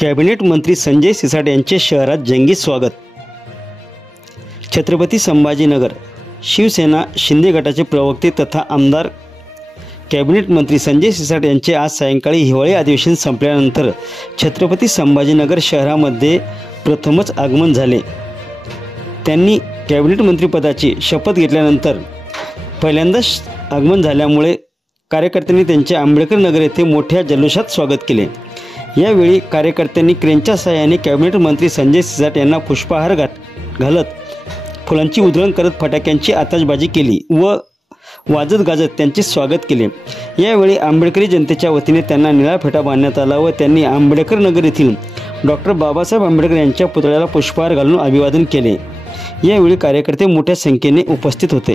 Cabinet मंत्री संजय सिरसाट यांचे शहरात जंगी स्वागत। छत्रपती संभाजीनगर शिवसेना शिंदे गटाचे प्रवक्ते तथा आमदार कॅबिनेट मंत्री संजय सिरसाट यांचे आज सायंकाळी हिवाळी अधिवेशन संपल्यानंतर छत्रपती संभाजीनगर शहरामध्ये प्रथमच आगमन झाले। त्यांनी कॅबिनेट मंत्रिपदाची शपथ घेतल्यानंतर पहिल्यांदाच आगमन झाल्यामुळे कार्यकर्त्यांनी त्यांचे आंबेडकर नगर येथे मोठ्या जल्लोषात स्वागत केले। यावेळी कार्यकर्त्यांनी क्रेनच्या सहाय्याने कॅबिनेट मंत्री संजय सिरसाट यांना पुष्पहार घालत फुलांची उधळण करत फटाक्यांची आतषबाजी केली व वाजत गाजत त्यांचे स्वागत केले। यावेळी आंबेडकरी जनतेच्या वतीने त्यांना निळा फेटा बांधण्यात आला व त्यांनी आंबेडकर नगर येथील डॉक्टर बाबासाहेब आंबेडकर यांच्या पुतळ्याला पुष्पहार घालून अभिवादन केले। यावेळी कार्यकर्ते मोठ्या संख्येने उपस्थित होते।